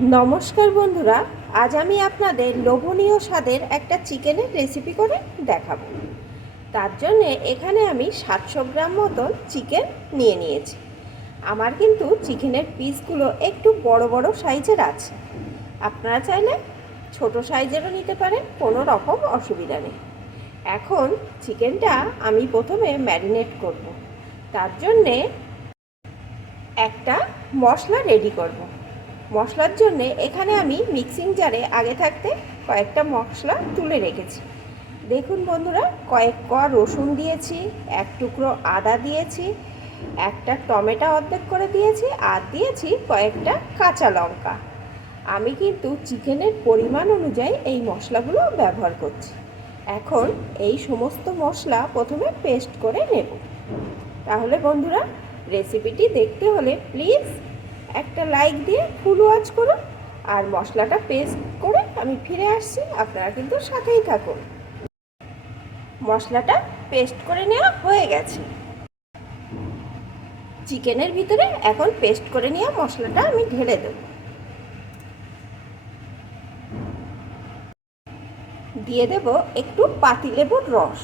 নমস্কার বন্ধুরা, আজ আমি আপনাদের লোভনীয় স্বাদের একটা চিকেনের রেসিপি করে দেখাবো। তার জন্য এখানে আমি সাতশো গ্রাম মতন চিকেন নিয়ে নিয়েছি। আমার কিন্তু চিকেনের পিসগুলো একটু বড় বড় সাইজের আছে। আপনারা চাইলে ছোট সাইজেরও নিতে পারেন, কোনো রকম অসুবিধা নেই। এখন চিকেনটা আমি প্রথমে ম্যারিনেট করব। তার জন্যে একটা মশলা রেডি করব। মশলার জন্য এখানে আমি মিক্সিং জারে আগে থাকতে কয়েকটা মশলা তুলে রেখেছি। দেখুন বন্ধুরা, কয়েক ক রসুন দিয়েছি, এক টুকরো আদা দিয়েছি, একটা টমেটো অর্ধেক করে দিয়েছি আর দিয়েছি কয়েকটা কাঁচা লঙ্কা। আমি কিন্তু চিকেনের পরিমাণ অনুযায়ী এই মশলাগুলো ব্যবহার করছি। এখন এই সমস্ত মশলা প্রথমে পেস্ট করে নেব। তাহলে বন্ধুরা রেসিপিটি দেখতে হলে প্লিজ একটা লাইক দিয়ে ফুল ওয়াচ করুন আর মশলাটা পেস্ট করে আমি ফিরে আসছি, আপনারা কিন্তু সাথেই থাকুন। মশলাটা পেস্ট করে নেওয়া হয়ে গেছে। চিকেনের ভিতরে এখন পেস্ট করে নেওয়া মশলাটা আমি ঢেলে দেব। দিয়ে দেব একটু পাতিলেবুর রস।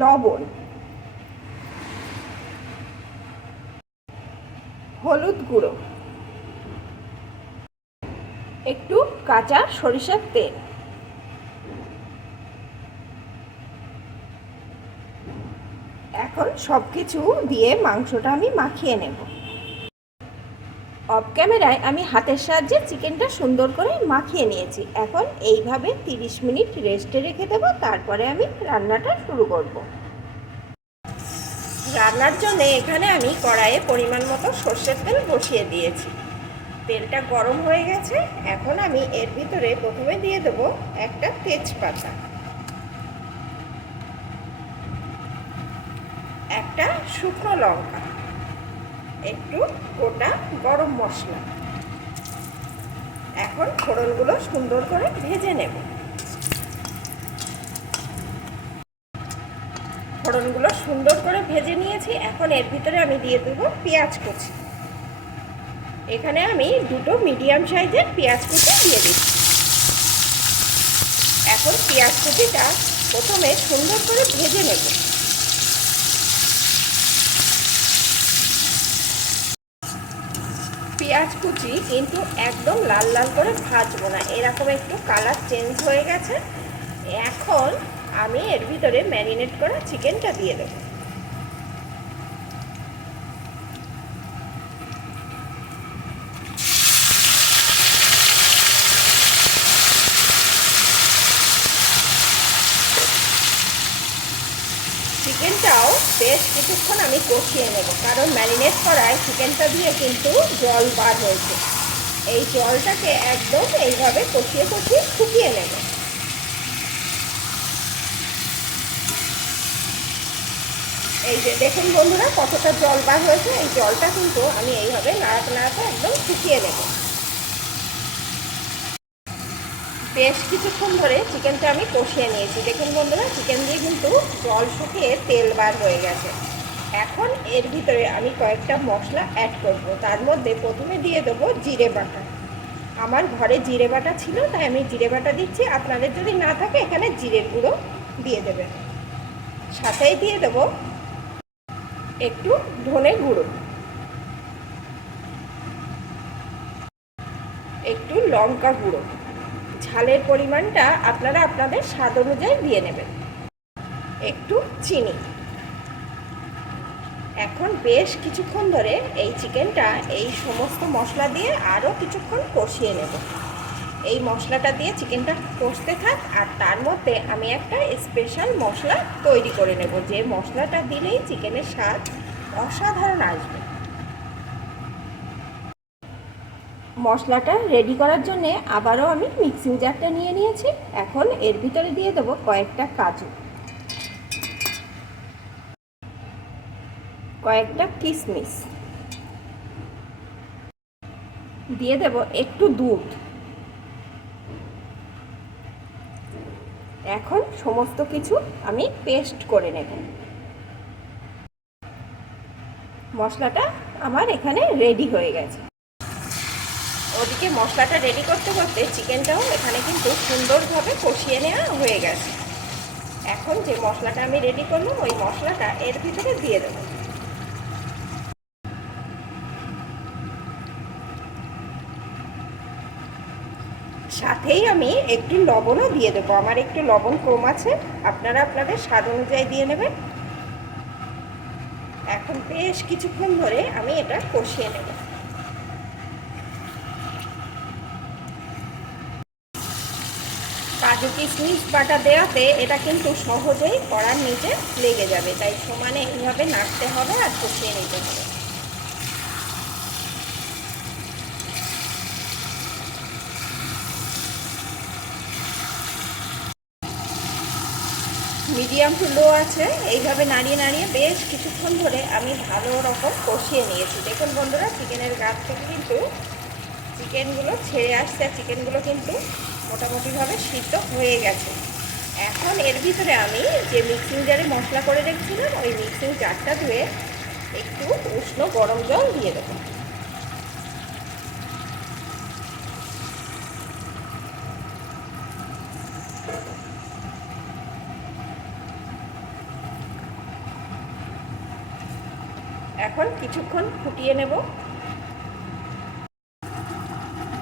লবণ, হলুদ গুঁড়ো, একটু কাঁচা সরিষার তেল, এখন সব কিছু দিয়ে মাংসটা আমি মাখিয়ে নেব। অফ ক্যামেরায় আমি হাতের সাহায্যে চিকেনটা সুন্দর করে মাখিয়ে নিয়েছি। এখন এইভাবে 30 মিনিট রেস্টে রেখে দেবো, তারপরে আমি রান্নাটা শুরু করব। রান্নার জন্য এখানে আমি কড়াইয়ে পরিমাণ মতো সর্ষের তেল বসিয়ে দিয়েছি। তেলটা গরম হয়ে গেছে, এখন আমি এর ভিতরে প্রথমে দিয়ে দেব একটা তেজপাতা। একটা শুকনো লঙ্কা। একটু গোটা গরম মশলা। এখন ফোড়নগুলো সুন্দর করে ভেজে নেব। ফোড়নগুলো সুন্দর করে ভেজে নিয়েছি। এখন এর ভিতরে আমি দিয়ে দেব পেঁয়াজ কুচি। এখানে আমি দুটো মিডিয়াম সাইজের পেঁয়াজ কুচি দিয়ে দিচ্ছি। এখন পেঁয়াজ কুচিটা প্রথমে সুন্দর করে ভেজে নেব। পেঁয়াজ কুচি কিন্তু একদম লাল লাল করে ভাজবো না। এরকম একটু কালার চেঞ্জ হয়ে গেছে। এখন আমি এর ভিতরে ম্যারিনেট করা চিকেনটা দিয়ে দেবো চিকেনটাও বেশ কিছুক্ষণ আমি কষিয়ে নেব, কারণ ম্যারিনেট করায় চিকেনটা দিয়ে কিন্তু জল বার হয়েছে। এই জলটাকে একদম এইভাবে কষিয়ে কষিয়ে শুকিয়ে নেব। এই যে দেখুন বন্ধুরা, কতটা জল বার হয়েছে। এই জলটা কিন্তু আমি এইভাবে নাড়াতে নাড়াতে একদম শুকিয়ে নেব। বেশ কিছুক্ষণ ধরে চিকেনটা আমি কষিয়ে নিয়েছি। দেখুন বন্ধুরা, চিকেন দিয়ে কিন্তু জল শুকিয়ে তেল বার হয়ে গেছে। এখন এর ভিতরে আমি কয়েকটা মশলা অ্যাড করব। তার মধ্যে প্রথমে দিয়ে দেবো জিরে বাটা। আমার ঘরে জিরে বাটা ছিল, তাই আমি জিরে বাটা দিচ্ছি। আপনাদের যদি না থাকে, এখানে জিরের গুঁড়ো দিয়ে দেবেন। সাথেই দিয়ে দেবো একটু ধনে গুঁড়ো। একটু লঙ্কা গুঁড়ো। ঝালের পরিমাণটা আপনারা আপনাদের স্বাদ অনুযায়ী দিয়ে নেবেন। একটু চিনি। এখন বেশ কিছুক্ষণ ধরে এই চিকেনটা এই সমস্ত মশলা দিয়ে আরও কিছুক্ষণ কষিয়ে নেব। এই মশলাটা দিয়ে চিকেনটা কষতে থাক আর তার মধ্যে আমি একটা স্পেশাল মশলা তৈরি করে নেব, যে মশলাটা দিলেই চিকেনের স্বাদ অসাধারণ আসবে। মশলাটা রেডি করার জন্যে আবারও আমি মিক্সিং জারটা নিয়ে নিয়েছি। এখন এর ভিতরে দিয়ে দেবো কয়েকটা কাজু। কয়েকটা কিশমিশ দিয়ে দেব একটু দুধ। এখন সমস্ত কিছু আমি পেস্ট করে নেব। মশলাটা আমার এখানে রেডি হয়ে গেছে। ওদিকে মশলাটা রেডি করতে করতে চিকেনটাও এখানে কিন্তু সুন্দরভাবে কষিয়ে নেওয়া হয়ে গেছে। এখন যে মশলাটা আমি রেডি করলাম, ওই মশলাটা এর ভিতরে দিয়ে দেবো। সাথেই আমি একটু লবণও দিয়ে দেবো। আমার একটু লবণ কম আছে, আপনারা আপনাদের স্বাদ অনুযায়ী দিয়ে নেবেন। এখন বেশ কিছুক্ষণ ধরে আমি এটা কষিয়ে নেব। কাজু কিশমিশ বাটা দেওয়াতে এটা কিন্তু সহজেই কড়ার নিচে লেগে যাবে, তাই সমানে এইভাবে নাড়তে হবে আর কষিয়ে নিতে হবে। মিডিয়াম টু লো আছে। এইভাবে নাড়িয়ে নাড়িয়ে বেশ কিছুক্ষণ ধরে আমি ভালো রকম কষিয়ে নিয়েছি। দেখুন বন্ধুরা, চিকেনের গাছ থেকে কিন্তু চিকেনগুলো ছেড়ে আসছে আর চিকেনগুলো কিন্তু মোটামুটিভাবে সিদ্ধ হয়ে গেছে। এখন এর ভিতরে আমি যে মিক্সিং জারে মশলা করে রেখেছিলাম, ওই মিক্সিং জারটা ধুয়ে একটু উষ্ণ গরম জল দিয়ে দেবো। এখন কিছুক্ষণ ফুটিয়ে নেব।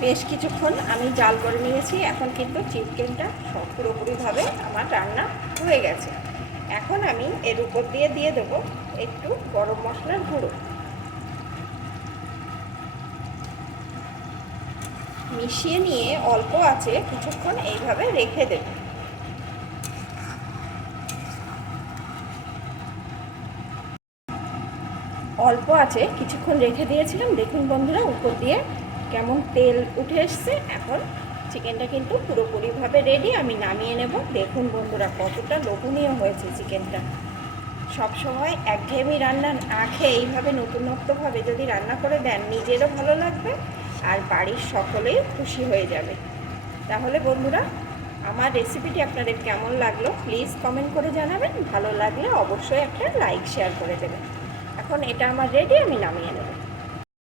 বেশ কিছুক্ষণ আমি জাল করে নিয়েছি। এখন কিন্তু চিকেনটা পুরোপুরিভাবে আমার রান্না হয়ে গেছে। এখন আমি এর উপর দিয়ে দিয়ে দেবো একটু গরম মশলার গুঁড়ো। মিশিয়ে নিয়ে অল্প আছে, কিছুক্ষণ এইভাবে রেখে দেবো। অল্প আছে, কিছুক্ষণ রেখে দিয়েছিলাম। দেখুন বন্ধুরা, উপর দিয়ে কেমন তেল উঠে এসছে। এখন চিকেনটা কিন্তু পুরোপুরিভাবে রেডি আমি নামিয়ে নেব। দেখুন বন্ধুরা, কতটা লোভনীয় হয়েছে চিকেনটা। সবসময় একঘেয়েমি রান্না না খেয়ে এইভাবে নতুনত্বভাবে যদি রান্না করে দেন, নিজেরও ভালো লাগবে আর বাড়ির সকলেই খুশি হয়ে যাবে। তাহলে বন্ধুরা, আমার রেসিপিটি আপনাদের কেমন লাগল? প্লিজ কমেন্ট করে জানাবেন। ভালো লাগলে অবশ্যই একটা লাইক শেয়ার করে দেবেন। এখন এটা আমার রেডি আমি নামিয়ে নেব।